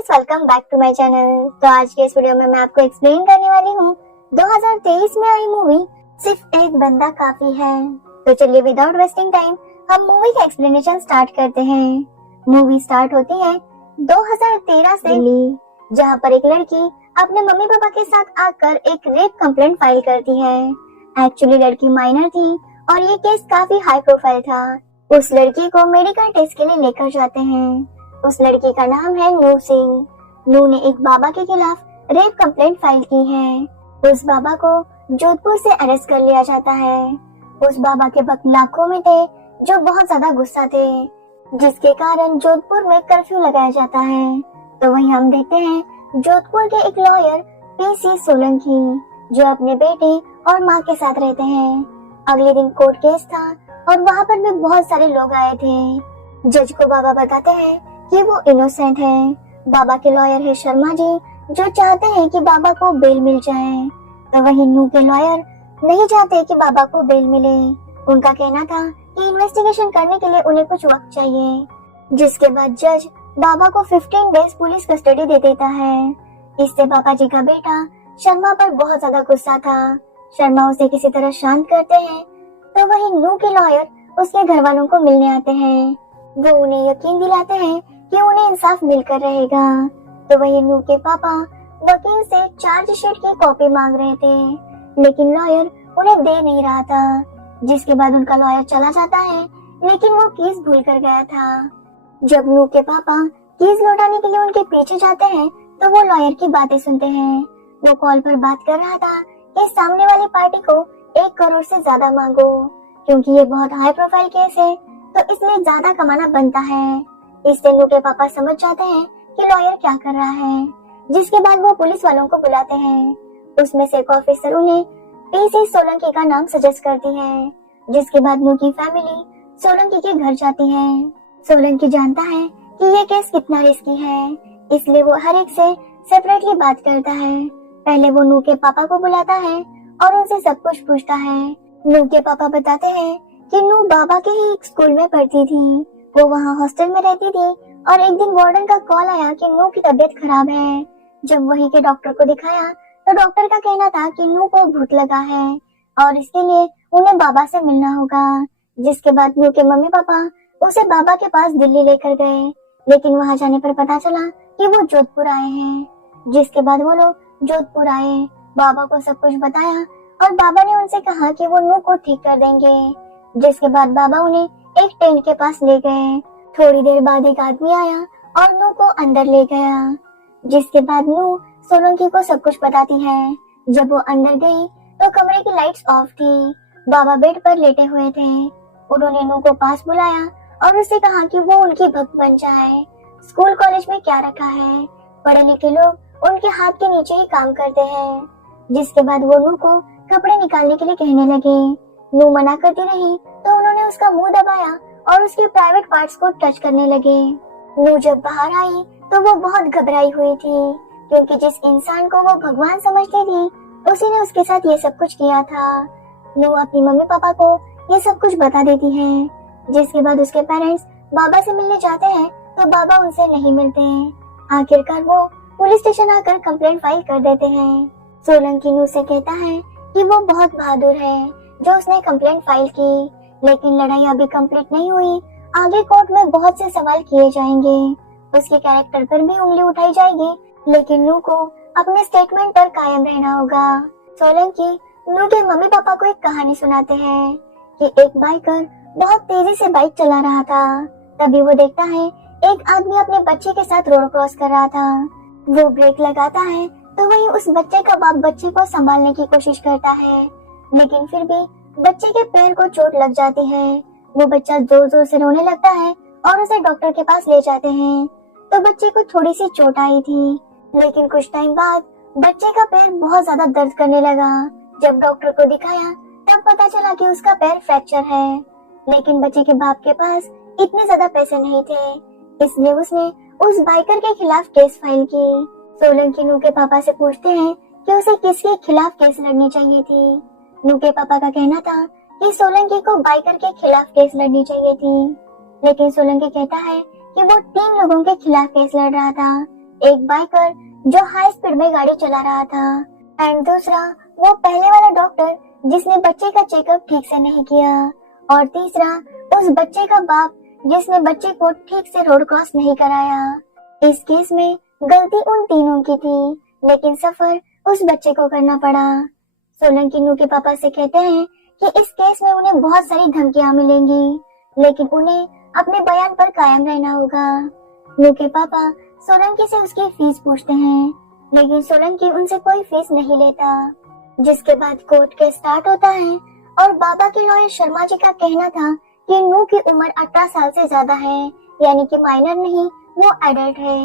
Friends, welcome back to my channel. तो आज के इस वीडियो में मैं आपको एक्सप्लेन करने वाली हूँ 2023 में आई मूवी सिर्फ एक बंदा काफी है। तो चलिए विदाउट वेस्टिंग टाइम हम मूवी का एक्सप्लेनेशन स्टार्ट करते हैं। मूवी स्टार्ट होती है 2013 से, जहाँ पर एक लड़की अपने मम्मी पापा के साथ आकर एक रेप कंप्लेंट फाइल करती है। एक्चुअली लड़की माइनर थी और ये केस काफी हाई प्रोफाइल था। उस लड़की को मेडिकल टेस्ट के लिए लेकर जाते हैं। उस लड़की का नाम है नू सिंह। नू ने एक बाबा के खिलाफ रेप कंप्लेंट फाइल की है। उस बाबा को जोधपुर से अरेस्ट कर लिया जाता है। उस बाबा के भक्त लाखों में थे जो बहुत ज्यादा गुस्सा थे, जिसके कारण जोधपुर में कर्फ्यू लगाया जाता है। तो वहीं हम देखते हैं जोधपुर के एक लॉयर पीसी सोलंकी, जो अपने बेटे और माँ के साथ रहते हैं। अगले दिन कोर्ट केस था और वहाँ पर भी बहुत सारे लोग आए थे। जज को बाबा बताते हैं कि वो इनोसेंट है। बाबा के लॉयर है शर्मा जी, जो चाहते हैं कि बाबा को बेल मिल जाए। तो वहीं नू के लॉयर नहीं चाहते कि बाबा को बेल मिले। उनका कहना था कि इन्वेस्टिगेशन करने के लिए उन्हें कुछ वक्त चाहिए, जिसके बाद जज बाबा को 15 डेज पुलिस कस्टडी दे देता है। इससे बाबा जी का बेटा शर्मा पर बहुत ज्यादा गुस्सा था। शर्मा उसे किसी तरह शांत करते हैं। तो वहीं नू के लॉयर उसके घर वालों को मिलने आते हैं। वो उन्हें यकीन दिलाते हैं कि उन्हें इंसाफ मिलकर रहेगा। तो वहीं नू के पापा वकील से चार्जशीट की कॉपी मांग रहे थे, लेकिन लॉयर उन्हें दे नहीं रहा था। जिसके बाद उनका लॉयर चला जाता है, लेकिन वो केस भूल कर गया था। जब नू के पापा केस लौटाने के लिए उनके पीछे जाते हैं, तो वो लॉयर की बातें सुनते हैं। वो कॉल पर बात कर रहा था कि सामने वाली पार्टी को 1 करोड़ से ज्यादा मांगो, क्योंकि ये बहुत हाई प्रोफाइल केस है, तो इसलिए ज्यादा कमाना बनता है। इससे नू के पापा समझ जाते हैं कि लॉयर क्या कर रहा है। जिसके बाद वो पुलिस वालों को बुलाते हैं। उसमें से एक ऑफिसर उन्हें पीसी सोलंकी का नाम सजेस्ट करती है। जिसके बाद नू की फैमिली सोलंकी के घर जाती है। सोलंकी जानता है कि ये केस कितना रिस्की है, इसलिए वो हर एक से सेपरेटली बात करता है। पहले वो नू के पापा को बुलाता है और उनसे सब कुछ पूछता है। नू के पापा बताते हैं कि नू बाबा के ही एक स्कूल में पढ़ती थी। वो वहाँ हॉस्टल में रहती थी और एक दिन वार्डन का कॉल आया कि नू की तबीयत खराब है। जब वहीं के डॉक्टर को दिखाया, तो डॉक्टर का कहना था कि नू को भूत लगा है और इसके लिए उन्हें बाबा से मिलना होगा। जिसके बाद नू के मम्मी पापा उसे बाबा के पास दिल्ली लेकर गए, लेकिन वहाँ जाने पर पता चला कि वो जोधपुर आए हैं। जिसके बाद वो लोग जोधपुर आए, बाबा को सब कुछ बताया और बाबा ने उनसे कहा कि वो नू को ठीक कर देंगे। जिसके बाद बाबा उन्हें एक टेंट के पास ले गए। थोड़ी देर बाद एक आदमी आया और नू को अंदर ले गया। जिसके बाद नू सोलंकी को सब कुछ बताती है। जब वो अंदर गई तो कमरे की लाइट्स ऑफ थी। बाबा बेड पर लेटे हुए थे। उन्होंने नू को पास बुलाया और उससे कहा कि वो उनकी भक्त बन जाए। स्कूल कॉलेज में क्या रखा है, पढ़े लिखे लोग उनके हाथ के नीचे ही काम करते हैं। जिसके बाद वो नू को कपड़े निकालने के लिए कहने लगे। नू मना करती रही, तो उन्होंने उसका मुंह दबाया और उसके प्राइवेट पार्ट्स को टच करने लगे। नू जब बाहर आई तो वो बहुत घबराई हुई थी, क्योंकि जिस इंसान को वो भगवान समझती थी, उसी ने उसके साथ ये सब कुछ किया था। नू अपनी मम्मी पापा को ये सब कुछ बता देती है। जिसके बाद उसके पेरेंट्स बाबा से मिलने जाते हैं, तो बाबा उनसे नहीं मिलते हैं। आखिरकार वो पुलिस स्टेशन आकर कंप्लेंट फाइल कर देते हैं। सोलंकी नू से कहता है कि वो बहुत बहादुर है जो उसने कंप्लेंट फाइल की, लेकिन लड़ाई अभी कंप्लीट नहीं हुई। आगे कोर्ट में बहुत से सवाल किए जाएंगे, उसके कैरेक्टर पर भी उंगली उठाई जाएगी, लेकिन नू को अपने स्टेटमेंट पर कायम रहना होगा। सोलंकी नू के मम्मी पापा को एक कहानी सुनाते हैं कि एक बाइकर बहुत तेजी से बाइक चला रहा था। तभी वो देखता है एक आदमी अपने बच्चे के साथ रोड क्रॉस कर रहा था। वो ब्रेक लगाता है, तो वहीं उस बच्चे का बाप बच्चे को संभालने की कोशिश करता है, लेकिन फिर भी बच्चे के पैर को चोट लग जाती है। वो बच्चा जोर जोर से रोने लगता है और उसे डॉक्टर के पास ले जाते हैं। तो बच्चे को थोड़ी सी चोट आई थी, लेकिन कुछ टाइम बाद बच्चे का पैर बहुत ज्यादा दर्द करने लगा। जब डॉक्टर को दिखाया, तब पता चला कि उसका पैर फ्रैक्चर है, लेकिन बच्चे के बाप के पास इतने ज्यादा पैसे नहीं थे, इसलिए उसने उस बाइकर के खिलाफ केस फाइल की। सोलंकी नू के पापा से पूछते हैं कि उसे किसके खिलाफ केस लड़नी चाहिए थी। नू के पापा का कहना था कि सोलंकी को बाइकर के खिलाफ केस लड़नी चाहिए थी, लेकिन सोलंकी कहता है कि वो 3 लोगों के खिलाफ केस लड़ रहा था, एक बाइकर जो हाई स्पीड में गाड़ी चला रहा था, एंड दूसरा वो पहले वाला डॉक्टर जिसने बच्चे का चेकअप ठीक से नहीं किया, और तीसरा उस बच्चे का बाप जिसने बच्चे को ठीक से रोड क्रॉस नहीं कराया। इस केस में गलती उन तीनों की थी, लेकिन सफर उस बच्चे को करना पड़ा। सोलंकी नू के पापा से कहते हैं कि इस केस में उन्हें बहुत सारी धमकियां मिलेंगी, लेकिन उन्हें अपने बयान पर कायम रहना होगा। नू के पापा सोलंकी से उसकी फीस पूछते हैं, लेकिन सोलंकी उनसे कोई फीस नहीं लेता। जिसके बाद कोर्ट केस स्टार्ट होता है और बाबा के लॉयर शर्मा जी का कहना था कि नू की उम्र 18 साल से ज्यादा है, यानी कि माइनर नहीं, वो एडल्ट है।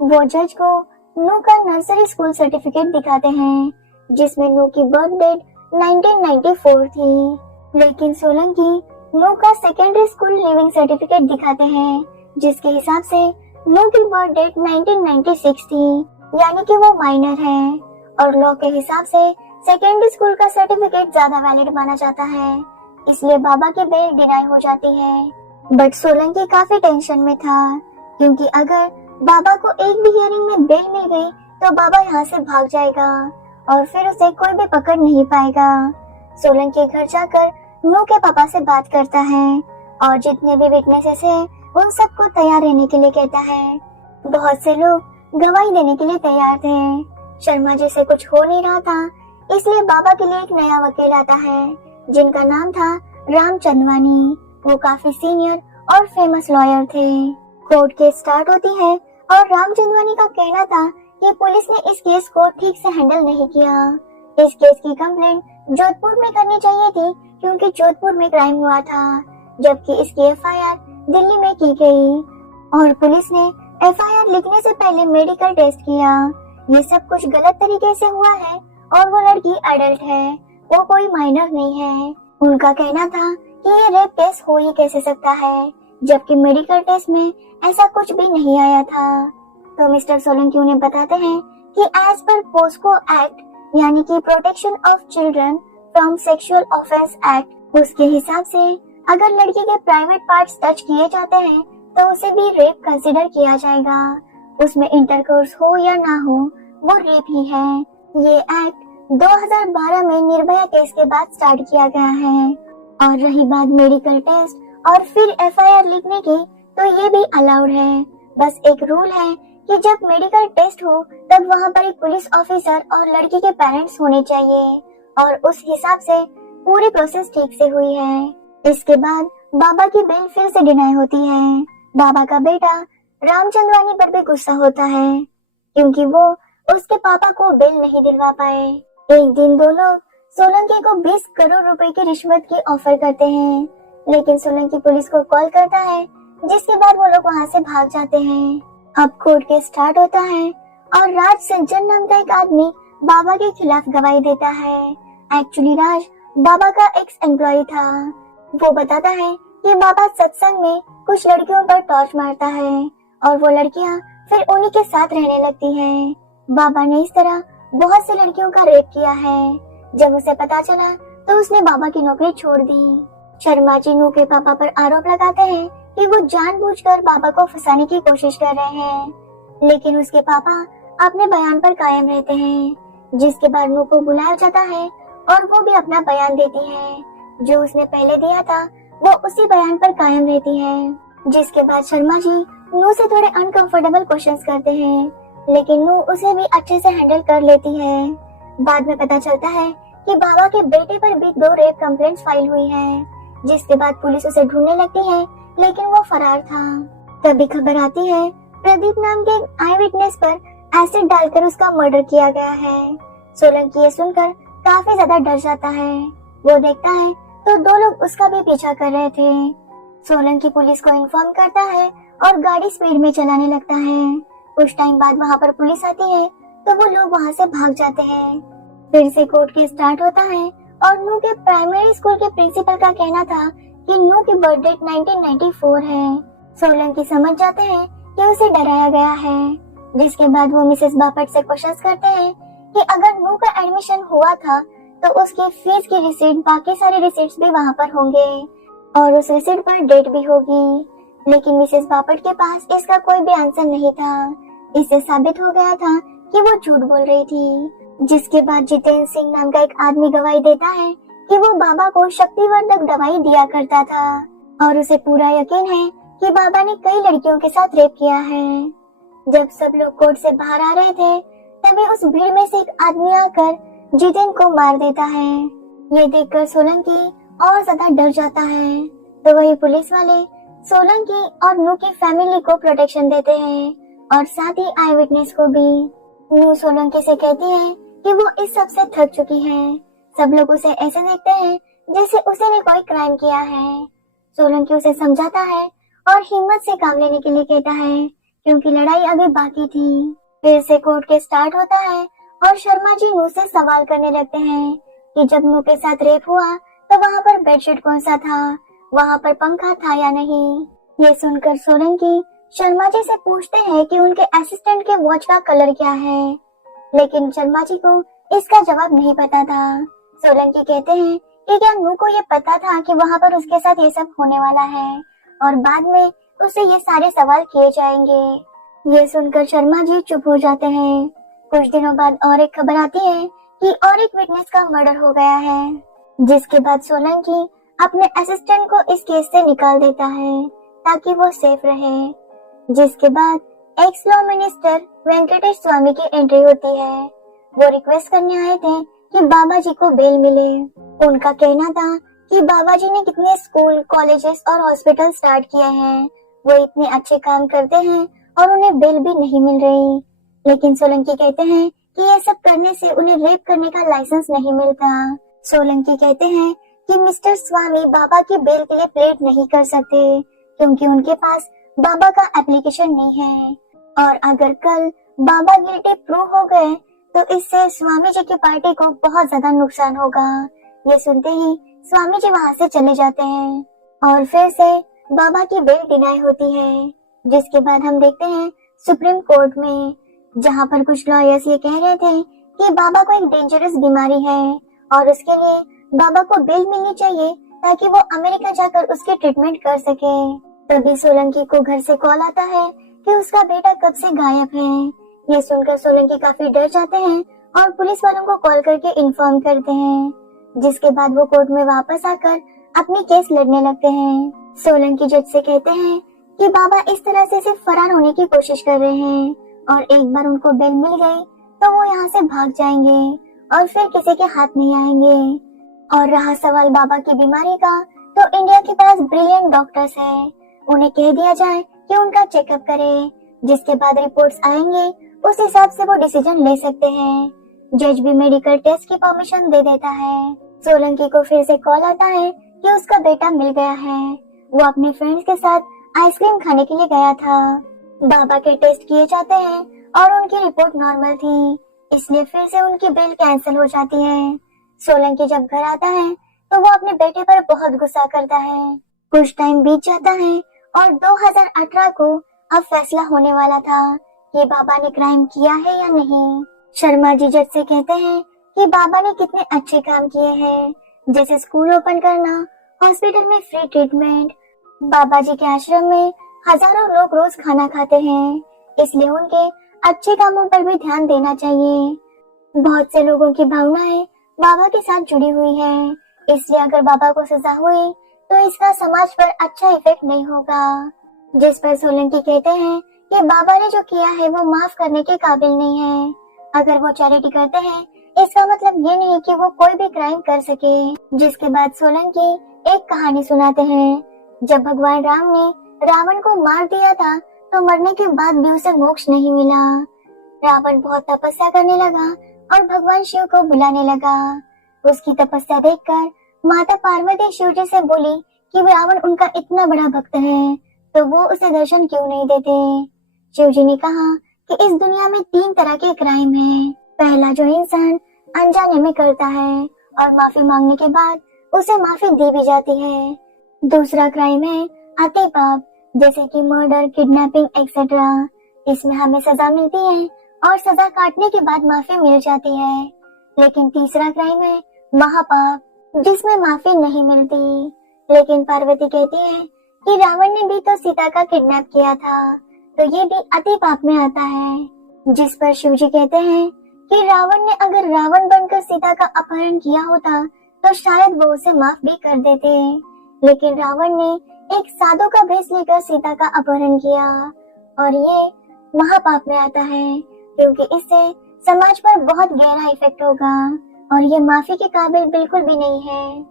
वो जज को नू का नर्सरी स्कूल सर्टिफिकेट दिखाते हैं, जिसमें नू की बर्थ डेट 1994 थी, लेकिन सोलंकी नू का सेकेंडरी स्कूल लिविंग सर्टिफिकेट दिखाते हैं, जिसके हिसाब से नू की बर्थ डेट 1996 थी, यानी कि वो माइनर है, और लॉ के हिसाब से सेकेंडरी स्कूल का सर्टिफिकेट ज्यादा वैलिड माना जाता है, इसलिए बाबा की बेल डिनाई हो जाती है। बट सोलंकी काफी टेंशन में था, क्योंकि अगर बाबा को एक भी हियरिंग में बेल मिल गई तो बाबा यहाँ से भाग जाएगा और फिर उसे कोई भी पकड़ नहीं पाएगा। सोलंकी घर जाकर नू के पापा से बात करता है और जितने भी विटनेसेस हैं उन सबको तैयार रहने के लिए कहता है। बहुत से लोग गवाही देने के लिए तैयार थे। शर्मा जी से कुछ हो नहीं रहा था, इसलिए बाबा के लिए एक नया वकील आता है, जिनका नाम था राम चंदवानी। वो काफी सीनियर और फेमस लॉयर थे। कोर्ट केस स्टार्ट होती है और राम चंदवानी का कहना था कि पुलिस ने इस केस को ठीक से हैंडल नहीं किया। इस केस की कंप्लेंट जोधपुर में करनी चाहिए थी, क्योंकि जोधपुर में क्राइम हुआ था, जबकि इसकी एफआईआर दिल्ली में की गई और पुलिस ने एफआईआर लिखने से पहले मेडिकल टेस्ट किया। ये सब कुछ गलत तरीके से हुआ है और वो लड़की एडल्ट है, वो कोई माइनर नहीं है। उनका कहना था कि ये रेप केस हो ही कैसे सकता है, जबकि मेडिकल टेस्ट में ऐसा कुछ भी नहीं आया था। तो मिस्टर सोलंकी उन्हें बताते हैं कि एज पर पोस्को एक्ट, यानी कि protection of children from sexual offence act, उसके हिसाब से अगर लड़की के प्राइवेट पार्ट्स टच किए जाते हैं तो उसे भी रेप कंसिडर किया जाएगा। उसमें इंटरकोर्स हो या ना हो, वो रेप ही है। ये एक्ट 2012 में निर्भया केस के बाद स्टार्ट किया गया है। और रही बात मेडिकल टेस्ट और फिर एफआईआर लिखने की, तो ये भी अलाउड है। बस एक रूल है कि जब मेडिकल टेस्ट हो तब वहाँ पर एक पुलिस ऑफिसर और लड़की के पेरेंट्स होने चाहिए, और उस हिसाब से पूरी प्रोसेस ठीक से हुई है। इसके बाद बाबा की बेल फिर से डिनाई होती है। बाबा का बेटा रामचंद्रानी पर भी गुस्सा होता है, क्योंकि वो उसके पापा को बेल नहीं दिलवा पाए। एक दिन दो लोग सोलंकी को 20 करोड़ रुपए की रिश्वत की ऑफर करते हैं, लेकिन सोलंकी पुलिस को कॉल करता है, जिसके बाद वो लोग वहाँ से भाग जाते हैं। अब कोर्ट केस स्टार्ट होता है और राज सज्जन नाम का एक आदमी बाबा के खिलाफ गवाही देता है। एक्चुअली राज बाबा का एक्स एम्प्लॉय था। वो बताता है कि बाबा सत्संग में कुछ लड़कियों पर टॉर्च मारता है और वो लड़कियां फिर उन्हीं के साथ रहने लगती हैं। बाबा ने इस तरह बहुत सी लड़कियों का रेप किया है। जब उसे पता चला तो उसने बाबा की नौकरी छोड़ दी। शर्मा जी नू के पापा पर आरोप लगाते हैं कि वो जानबूझकर बाबा को फंसाने की कोशिश कर रहे हैं, लेकिन उसके पापा अपने बयान पर कायम रहते हैं। जिसके बाद नू को बुलाया जाता है और वो भी अपना बयान देती है। जो उसने पहले दिया था वो उसी बयान पर कायम रहती है। जिसके बाद शर्मा जी नू से थोड़े अनकंफर्टेबल क्वेश्चंस करते हैं, लेकिन नू उसे भी अच्छे से हैंडल कर लेती है। बाद में पता चलता है कि बाबा के बेटे पर भी 2 रेप कंप्लेंट्स फाइल हुई है। जिसके बाद पुलिस उसे ढूंढने लगती है, लेकिन वो फरार था। तभी खबर आती है प्रदीप नाम के आई विटनेस पर एसिड डालकर उसका मर्डर किया गया है। सोलंकी ये सुनकर काफी ज्यादा डर जाता है। वो देखता है तो 2 लोग उसका भी पीछा कर रहे थे। सोलंकी पुलिस को इन्फॉर्म करता है और गाड़ी स्पीड में चलाने लगता है। कुछ टाइम बाद वहाँ पर पुलिस आती है तो वो लोग वहाँ से भाग जाते हैं। फिर से कोर्ट केस स्टार्ट होता है और नू के प्राइमरी स्कूल के प्रिंसिपल का कहना था कि नू की बर्थ डेट 1994 है। सोलंकी समझ जाते हैं कि उसे डराया गया है। जिसके बाद वो मिसेस बापट से क्वेश्चंस करते हैं कि अगर नू का एडमिशन हुआ था तो उसकी फीस की रिसीट, बाकी सारे रिसीट्स भी वहाँ पर होंगे और उस रिसीट पर डेट भी होगी। लेकिन मिसेस बापट के पास इसका कोई भी आंसर नहीं था, इससे साबित हो गया था कि वो झूठ बोल रही थी। जिसके बाद जितेंद्र सिंह नाम का एक आदमी गवाही देता है कि वो बाबा को शक्तिवर्धक दवाई दिया करता था और उसे पूरा यकीन है कि बाबा ने कई लड़कियों के साथ रेप किया है। जब सब लोग कोर्ट से बाहर आ रहे थे तभी उस भीड़ में से एक आदमी आकर जितेंद्र को मार देता है। ये देखकर सोलंकी और ज्यादा डर जाता है, तो वही पुलिस वाले सोलंकी और नू की फैमिली को प्रोटेक्शन देते हैं और साथ ही आई विटनेस को भी। नू सोलंकी से कहती है कि वो इस सब से थक चुकी है। सब लोग उसे ऐसे देखते हैं जैसे उसे ने कोई क्राइम किया है। सोलंकी उसे समझाता है और हिम्मत से काम लेने के लिए कहता है क्योंकि लड़ाई अभी बाकी थी। फिर से कोर्ट के स्टार्ट होता है और शर्मा जी नू से सवाल करने लगते हैं कि जब नू के साथ रेप हुआ तो वहाँ पर बेडशीट कौन सा था, वहाँ पर पंखा था या नहीं। ये सुनकर सोलंकी शर्मा जी से पूछते हैं कि उनके असिस्टेंट के वॉच का कलर क्या है, लेकिन शर्मा जी को इसका जवाब नहीं पता था। सोलंकी कहते हैं कि क्या नू को ये पता था कि वहाँ पर उसके साथ ये सब होने वाला है और बाद में उससे ये सारे सवाल किए जाएंगे। ये सुनकर शर्मा जी चुप हो जाते हैं। कुछ दिनों बाद और एक खबर आती है कि और एक विटनेस का मर्डर हो गया है, जिसके बाद सोलंकी अपने असिस्टेंट को इस केस से निकाल देता है ताकि वो सेफ रहे। जिसके बाद एक्स लॉ मिनिस्टर वेंकटेश स्वामी की एंट्री होती है। वो रिक्वेस्ट करने आए थे कि बाबा जी को बेल मिले। उनका कहना था कि बाबा जी ने कितने स्कूल, कॉलेजेस और हॉस्पिटल स्टार्ट किए हैं, वो इतने अच्छे काम करते हैं और उन्हें बेल भी नहीं मिल रही। लेकिन सोलंकी कहते हैं कि ये सब करने से उन्हें रेप करने का लाइसेंस नहीं मिलता। सोलंकी कहते हैं कि मिस्टर स्वामी बाबा की बेल के लिए प्लेड नहीं कर सकते क्योंकि उनके पास बाबा का एप्लीकेशन नहीं है और अगर कल बाबा गिल्टी प्रूव हो गए तो इससे स्वामी जी की पार्टी को बहुत ज्यादा नुकसान होगा। ये सुनते ही स्वामी जी वहाँ से चले जाते हैं और फिर से बाबा की बेल डिनाई होती है। जिसके बाद हम देखते हैं सुप्रीम कोर्ट में, जहाँ पर कुछ लॉयर्स ये कह रहे थे कि बाबा को एक डेंजरस बीमारी है और उसके लिए बाबा को बेल मिलनी चाहिए ताकि वो अमेरिका जाकर उसकी ट्रीटमेंट कर सके। तभी सोलंकी को घर से कॉल आता है कि उसका बेटा कब से गायब है। ये सुनकर सोलंकी काफी डर जाते हैं और पुलिस वालों को कॉल करके इन्फॉर्म करते हैं। जिसके बाद वो कोर्ट में वापस आकर अपनी केस लड़ने लगते हैं। सोलंकी जज से कहते हैं कि बाबा इस तरह से सिर्फ फरार होने की कोशिश कर रहे हैं और एक बार उनको बेल मिल गई तो वो यहाँ से भाग जाएंगे और फिर किसी के हाथ नहीं आएंगे। और रहा सवाल बाबा की बीमारी का, तो इंडिया के पास ब्रिलियंट डॉक्टर्स हैं, उन्हें कह दिया जाए कि उनका चेकअप करे, जिसके बाद रिपोर्ट्स आएंगे उस हिसाब से वो डिसीजन ले सकते हैं। जज भी मेडिकल टेस्ट की परमिशन दे देता है। सोलंकी को फिर से कॉल आता है कि उसका बेटा मिल गया है। वो अपने फ्रेंड्स के साथ आइसक्रीम खाने के लिए गया था। बाबा के टेस्ट किए जाते हैं और उनकी रिपोर्ट नॉर्मल थी, इसलिए फिर से उनकी बेल कैंसिल हो जाती है। सोलंकी जब घर आता है तो वो अपने बेटे पर बहुत गुस्सा करता है। कुछ टाइम बीत जाता है और 2018 को अब फैसला होने वाला था कि बाबा ने क्राइम किया है या नहीं। शर्मा जी जज से कहते हैं कि बाबा ने कितने अच्छे काम किए हैं, जैसे स्कूल ओपन करना, हॉस्पिटल में फ्री ट्रीटमेंट। बाबा जी के आश्रम में हजारों लोग रोज खाना खाते हैं, इसलिए उनके अच्छे कामों पर भी ध्यान देना चाहिए। बहुत से लोगों की भावनाएं बाबा के साथ जुड़ी हुई है, इसलिए अगर बाबा को सजा हुई तो इसका समाज पर अच्छा इफेक्ट नहीं होगा। जिस पर सोलंकी कहते हैं कि बाबा ने जो किया है वो माफ करने के काबिल नहीं है। अगर वो चैरिटी करते हैं इसका मतलब ये नहीं कि वो कोई भी क्राइम कर सके। जिसके बाद सोलंकी एक कहानी सुनाते हैं। जब भगवान राम ने रावण को मार दिया था तो मरने के बाद भी उसे मोक्ष नहीं मिला। रावण बहुत तपस्या करने लगा और भगवान शिव को बुलाने लगा। उसकी तपस्या देखकर माता पार्वती शिव जी से बोली कि रावण उनका इतना बड़ा भक्त है तो वो उसे दर्शन क्यों नहीं देते। शिव जी ने कहा कि इस दुनिया में 3 तरह के क्राइम हैं। पहला जो इंसान अनजाने में करता है और माफी मांगने के बाद उसे माफी दी भी जाती है। दूसरा क्राइम है अति पाप, जैसे कि मर्डर, किडनैपिंग एक्सेट्रा। इसमें हमें सजा मिलती है और सजा काटने के बाद माफी मिल जाती है। लेकिन तीसरा क्राइम है महापाप, जिसमें माफी नहीं मिलती। लेकिन पार्वती कहती है कि रावण ने भी तो सीता का किडनैप किया था, तो ये भी अति पाप में आता है, जिस पर शिव जी कहते हैं कि रावण ने अगर रावण बनकर सीता का अपहरण किया होता तो शायद वो उसे माफ भी कर देते, लेकिन रावण ने एक साधु का भेष लेकर सीता का अपहरण किया और ये महापाप में आता है, क्योंकि इससे समाज पर बहुत गहरा इफेक्ट होगा और ये माफी के काबिल बिल्कुल भी नहीं है।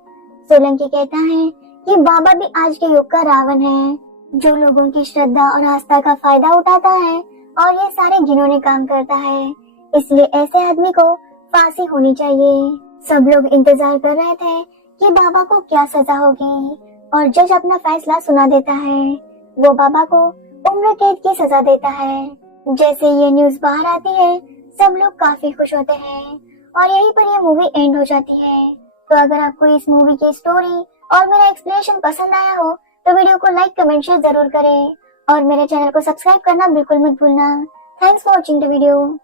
सोलंकी कहता है कि बाबा भी आज के युग का रावण है, जो लोगों की श्रद्धा और आस्था का फायदा उठाता है और ये सारे घिनौने काम करता है, इसलिए ऐसे आदमी को फांसी होनी चाहिए। सब लोग इंतजार कर रहे थे कि बाबा को क्या सजा होगी और जज अपना फैसला सुना देता है। वो बाबा को उम्र कैद की सजा देता है। जैसे ये न्यूज बाहर आती है सब लोग काफी खुश होते हैं और यहीं पर ये मूवी एंड हो जाती है। तो अगर आपको इस मूवी की स्टोरी और मेरा एक्सप्लेनेशन पसंद आया हो तो वीडियो को लाइक कमेंट शेयर जरूर करें और मेरे चैनल को सब्सक्राइब करना बिल्कुल मत भूलना। Thanks for watching the video.